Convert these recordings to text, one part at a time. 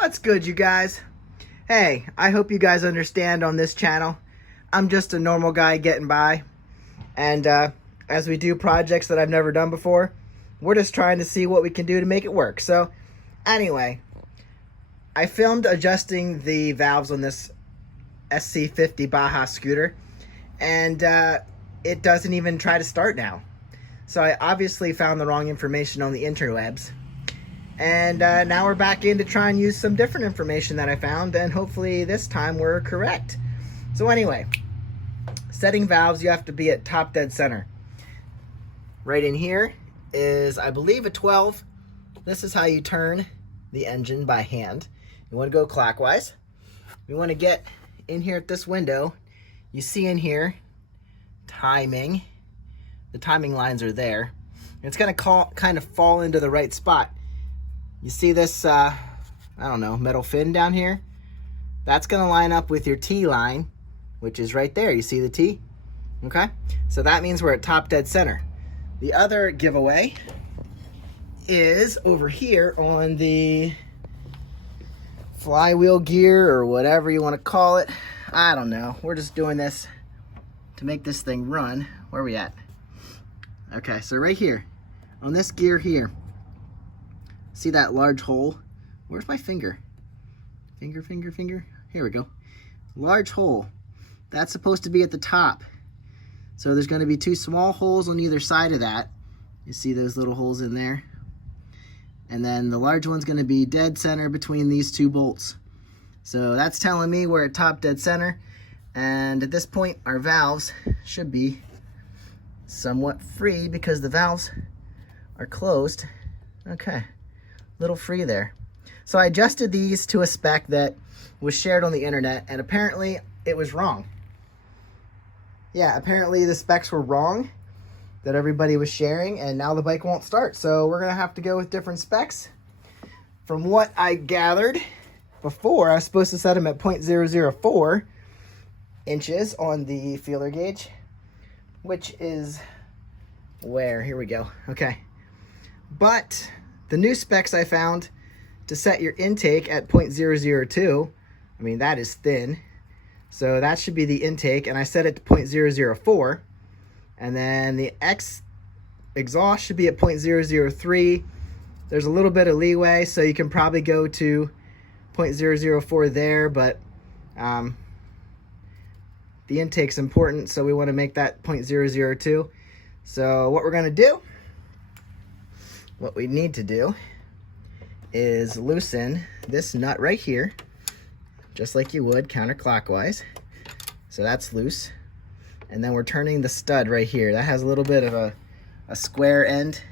What's good, you guys? Hey, I hope you guys understand on this channel, I'm just a normal guy getting by. And as we do projects that I've never done before, we're just trying to see what we can do to make it work. So anyway, I filmed adjusting the valves on this SC50 Baja scooter, and it doesn't even try to start now. So I obviously found the wrong information on the interwebs. And now we're back in to try and use some different information that I found, and hopefully this time we're correct. So anyway, setting valves, you have to be at top dead center. Right in here is, I believe, a 12. This is how you turn the engine by hand. You want to go clockwise. We want to get in here at this window. You see in here, timing. The timing lines are there. And it's going to kind of fall into the right spot. You see this, I don't know, metal fin down here? That's going to line up with your T line, which is right there. You see the T? Okay? So that means we're at top dead center. The other giveaway is over here on the flywheel gear, or whatever you want to call it. I don't know. We're just doing this to make this thing run. Where are we at? Okay, so right here, on this gear here, see that large hole? Where's my finger? Finger. Here we go. Large hole. That's supposed to be at the top. So there's going to be two small holes on either side of that. You see those little holes in there? And then the large one's going to be dead center between these two bolts. So that's telling me we're at top dead center. And at this point, our valves should be somewhat free because the valves are closed. Okay. Little free there. So I adjusted these to a spec that was shared on the internet, and apparently it was wrong. Yeah, apparently the specs were wrong that everybody was sharing, and now the bike won't start. So we're gonna have to go with different specs. From what I gathered before, I was supposed to set them at 0.004 inches on the feeler gauge, which is where? Here we go. Okay. But the new specs I found to set your intake at 0.002, I mean, that is thin. So that should be the intake, and I set it to 0.004. And then the exhaust should be at 0.003. There's a little bit of leeway, so you can probably go to 0.004 there, but the intake's important, so we want to make that 0.002. So what we're going to do, what we need to do is loosen this nut right here, just like you would counterclockwise. So that's loose. And then we're turning the stud right here. That has a little bit of a square end,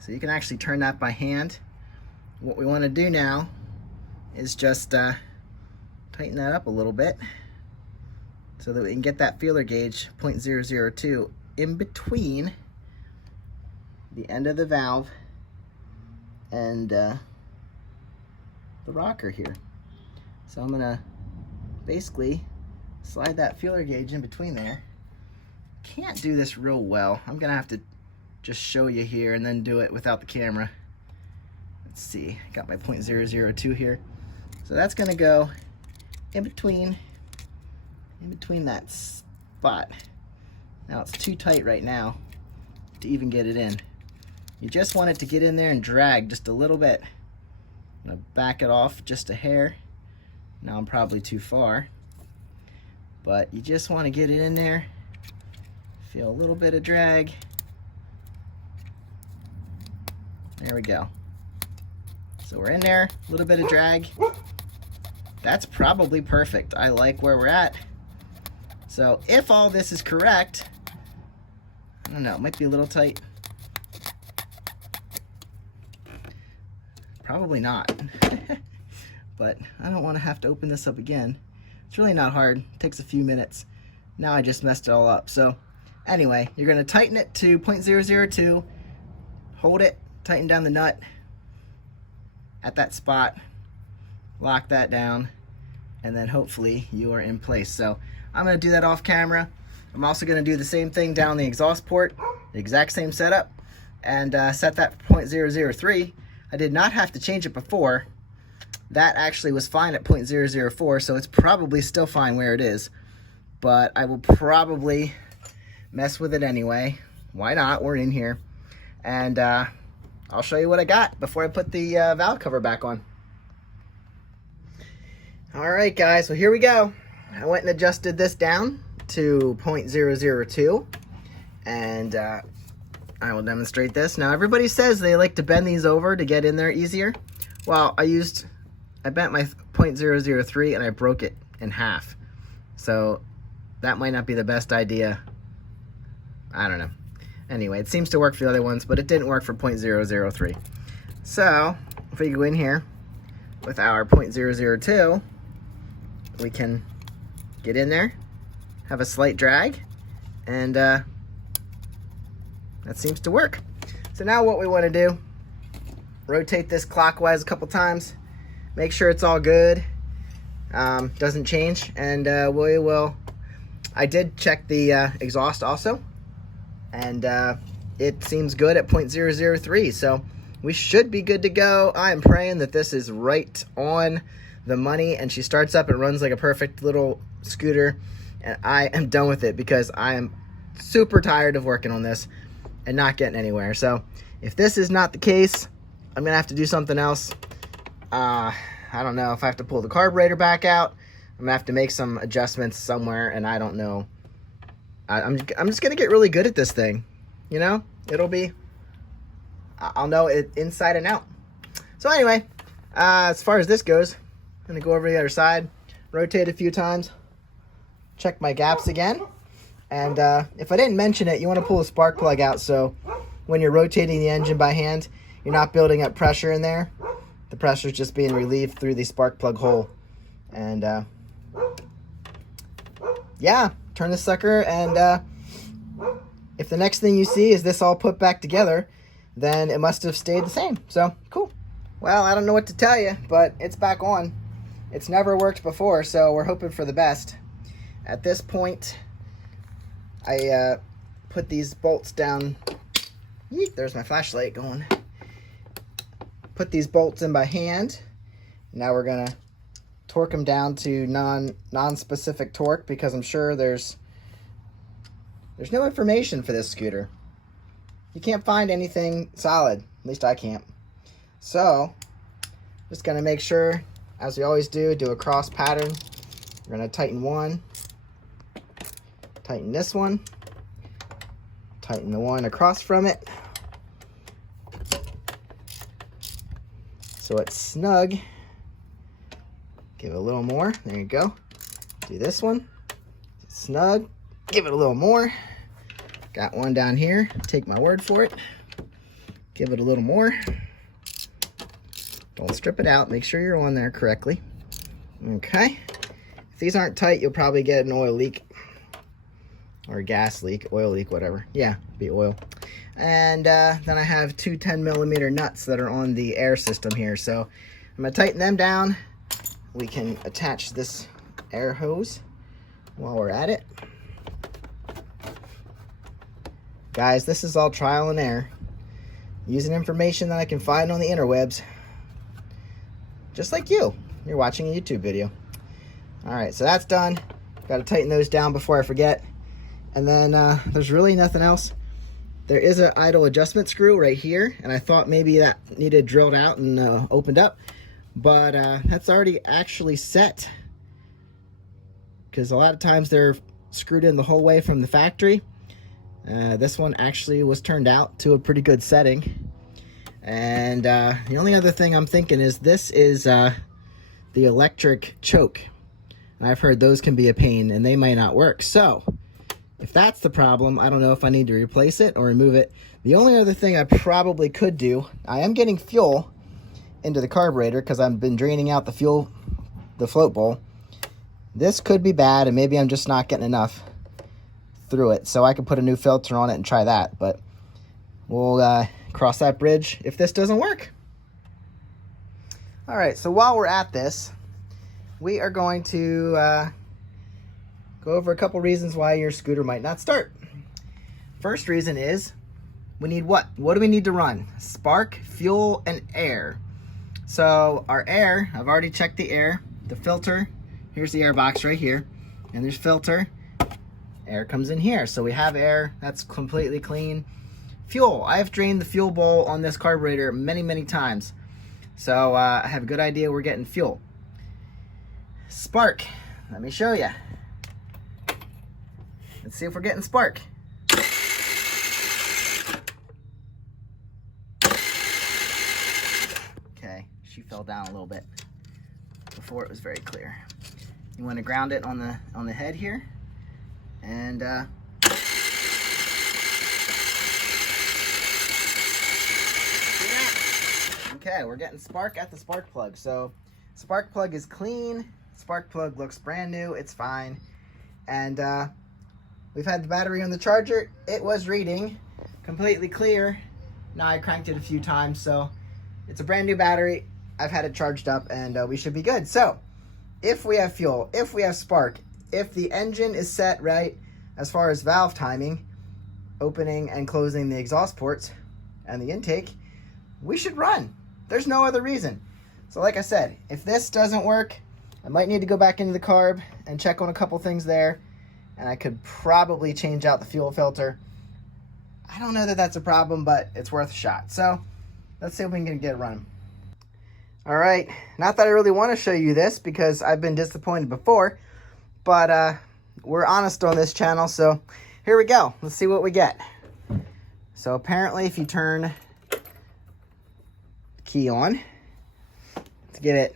so you can actually turn that by hand. What we want to do now is just tighten that up a little bit so that we can get that feeler gauge 0.002 in between the end of the valve and the rocker here. So I'm gonna basically slide that feeler gauge in between there. Can't do this real well. I'm gonna have to just show you here and then do it without the camera. Let's see, got my 0.002 here. So that's gonna go in between that spot. Now it's too tight right now to even get it in. You just want it to get in there and drag just a little bit. I'm gonna back it off just a hair. Now I'm probably too far, but you just want to get it in there. Feel a little bit of drag. There we go. So we're in there, a little bit of drag. That's probably perfect. I like where we're at. So if all this is correct, I don't know, it might be a little tight. Probably not. But I don't want to have to open this up again. It's really not hard. It takes a few minutes. Now I just messed it all up. So anyway, you're going to tighten it to 0.002. Hold it, tighten down the nut at that spot. Lock that down, and then hopefully you are in place. So I'm going to do that off camera. I'm also going to do the same thing down the exhaust port, the exact same setup, and set that 0.003. I did not have to change it before That actually was fine at 0.004, so it's probably still fine where it is. But I will probably mess with it anyway. Why not? We're in here. And I'll show you what I got before I put the valve cover back on. All right, guys, so here we go. I went and adjusted this down to 0.002, and I will demonstrate this. Now, everybody says they like to bend these over to get in there easier. Well, I bent my 0.003 and I broke it in half. So that might not be the best idea. I don't know. Anyway, it seems to work for the other ones, but it didn't work for 0.003. So if we go in here with our 0.002, we can get in there, have a slight drag, and that seems to work. So now what we want to do, rotate this clockwise a couple times, make sure it's all good, doesn't change, and we will, I did check the exhaust also, and it seems good at 0.003, so we should be good to go. I am praying that this is right on the money and she starts up and runs like a perfect little scooter, and I am done with it because I am super tired of working on this and not getting anywhere. So if this is not the case, I'm gonna have to do something else. I don't know if I have to pull the carburetor back out. I'm gonna have to make some adjustments somewhere, and I don't know. I'm just gonna get really good at this thing, you know. I'll know it inside and out. So anyway, as far as this goes, I'm gonna go over to the other side, rotate a few times, check my gaps again, and if I didn't mention it, you want to pull the spark plug out so when you're rotating the engine by hand, you're not building up pressure in there. The pressure is just being relieved through the spark plug hole. And yeah, turn the sucker, and if the next thing you see is this all put back together, then it must have stayed the same. So cool. Well, I don't know what to tell you, but it's back on. It's never worked before, so we're hoping for the best. At this point, I put these bolts down. Yeet, there's my flashlight going. Put these bolts in by hand. Now we're gonna torque them down to non-specific torque, because I'm sure there's no information for this scooter. You can't find anything solid. At least I can't. So just gonna make sure, as we always do a cross pattern. We're gonna tighten one, tighten this one, tighten the one across from it, so it's snug. Give it a little more. There you go. Do this one. Snug. Give it a little more. Got one down here. Take my word for it. Give it a little more. Don't strip it out. Make sure you're on there correctly. Okay. If these aren't tight, you'll probably get an oil leak. Or a gas leak. Oil leak, whatever. Yeah, be oil. And then I have two 10mm nuts that are on the air system here. So I'm going to tighten them down. We can attach this air hose while we're at it. Guys, this is all trial and error. Using information that I can find on the interwebs. Just like you. You're watching a YouTube video. Alright, so that's done. Got to tighten those down before I forget. And then there's really nothing else. There is an idle adjustment screw right here, and I thought maybe that needed drilled out and opened up. But that's already actually set, because a lot of times they're screwed in the whole way from the factory. This one actually was turned out to a pretty good setting. And the only other thing I'm thinking is this is the electric choke. And I've heard those can be a pain and they might not work. So if that's the problem, I don't know if I need to replace it or remove it. The only other thing I probably could do, I am getting fuel into the carburetor because I've been draining out the fuel, the float bowl. This could be bad, and maybe I'm just not getting enough through it. So I could put a new filter on it and try that, but we'll cross that bridge if this doesn't work. All right, so while we're at this, we are going to go over a couple reasons why your scooter might not start. First reason is we need what? What do we need to run? Spark, fuel, and air. So our air, I've already checked the air, the filter. Here's the air box right here, and there's filter. Air comes in here, so we have air. That's completely clean. Fuel, I've drained the fuel bowl on this carburetor many times, so I have a good idea we're getting fuel. Spark, let me show you. Let's see if we're getting spark. Okay, she fell down a little bit. Before it was very clear. You want to ground it on the head here, and okay, we're getting spark at the spark plug. So spark plug is clean. Spark plug looks brand new. It's fine. And we've had the battery on the charger. It was reading completely clear. Now I cranked it a few times, so it's a brand new battery. I've had it charged up, and we should be good. So if we have fuel, if we have spark, if the engine is set right as far as valve timing, opening and closing the exhaust ports and the intake, we should run. There's no other reason. So like I said, if this doesn't work, I might need to go back into the carb and check on a couple things there, and I could probably change out the fuel filter. I don't know that that's a problem, but it's worth a shot. So let's see if we can get it running. All right, not that I really want to show you this because I've been disappointed before, but we're honest on this channel, so here we go. Let's see what we get. So apparently if you turn the key on to get it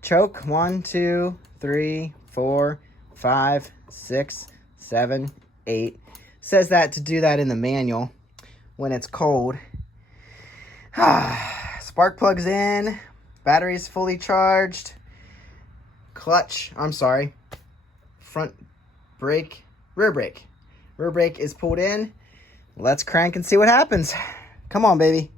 choke, 1, 2, 3, 4, 5, 6, 7, 8. Says that to do that in the manual when it's cold. Spark plug's in, battery's fully charged, front brake, rear brake is pulled in. Let's crank and see what happens. Come on, baby.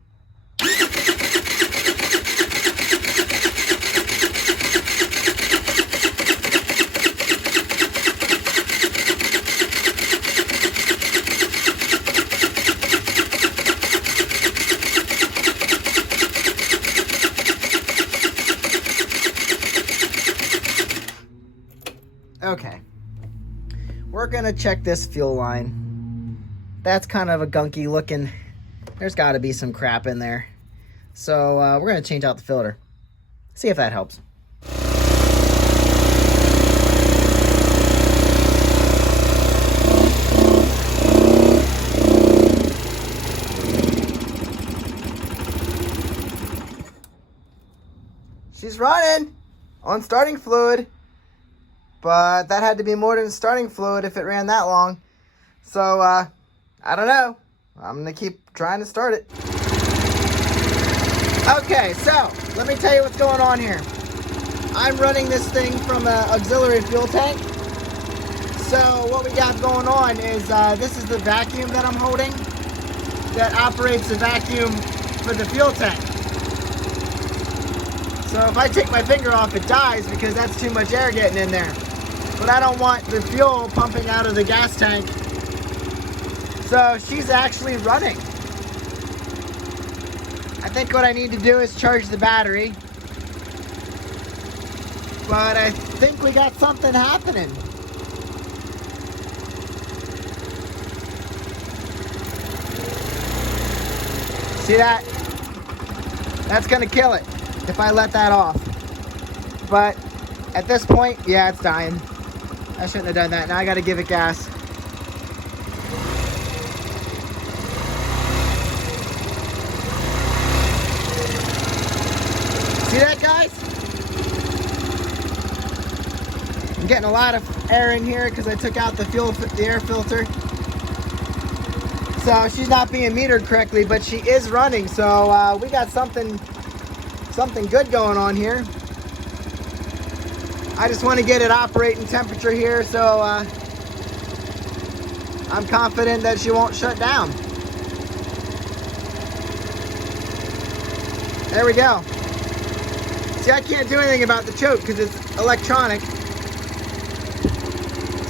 Okay, we're gonna check this fuel line. That's kind of a gunky looking. There's got to be some crap in there. So we're gonna change out the filter. See if that helps. She's running on starting fluid. But that had to be more than starting fluid if it ran that long. So, I don't know. I'm going to keep trying to start it. Okay, so let me tell you what's going on here. I'm running this thing from an auxiliary fuel tank. So what we got going on is this is the vacuum that I'm holding that operates the vacuum for the fuel tank. So if I take my finger off, it dies because that's too much air getting in there. But I don't want the fuel pumping out of the gas tank. So she's actually running. I think what I need to do is charge the battery. But I think we got something happening. See that? That's gonna kill it if I let that off. But at this point, yeah, it's dying. I shouldn't have done that. Now I gotta give it gas. See that, guys? I'm getting a lot of air in here because I took out the air filter. So she's not being metered correctly, but she is running. So we got something good going on here. I just want to get it operating temperature here, so I'm confident that she won't shut down. There we go. See, I can't do anything about the choke because it's electronic.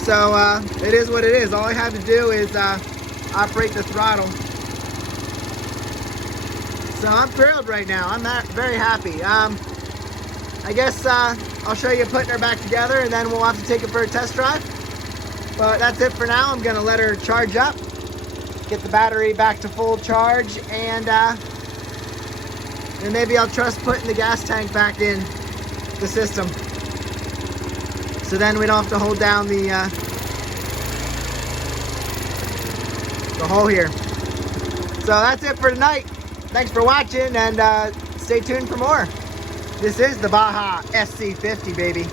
So it is what it is. All I have to do is operate the throttle. So I'm thrilled right now. I'm very happy. I guess I'll show you putting her back together, and then we'll have to take it for a test drive. But that's it for now. I'm gonna let her charge up, get the battery back to full charge, and then maybe I'll trust putting the gas tank back in the system. So then we don't have to hold down the hole here. So that's it for tonight. Thanks for watching, and stay tuned for more. This is the Baja SC50, baby.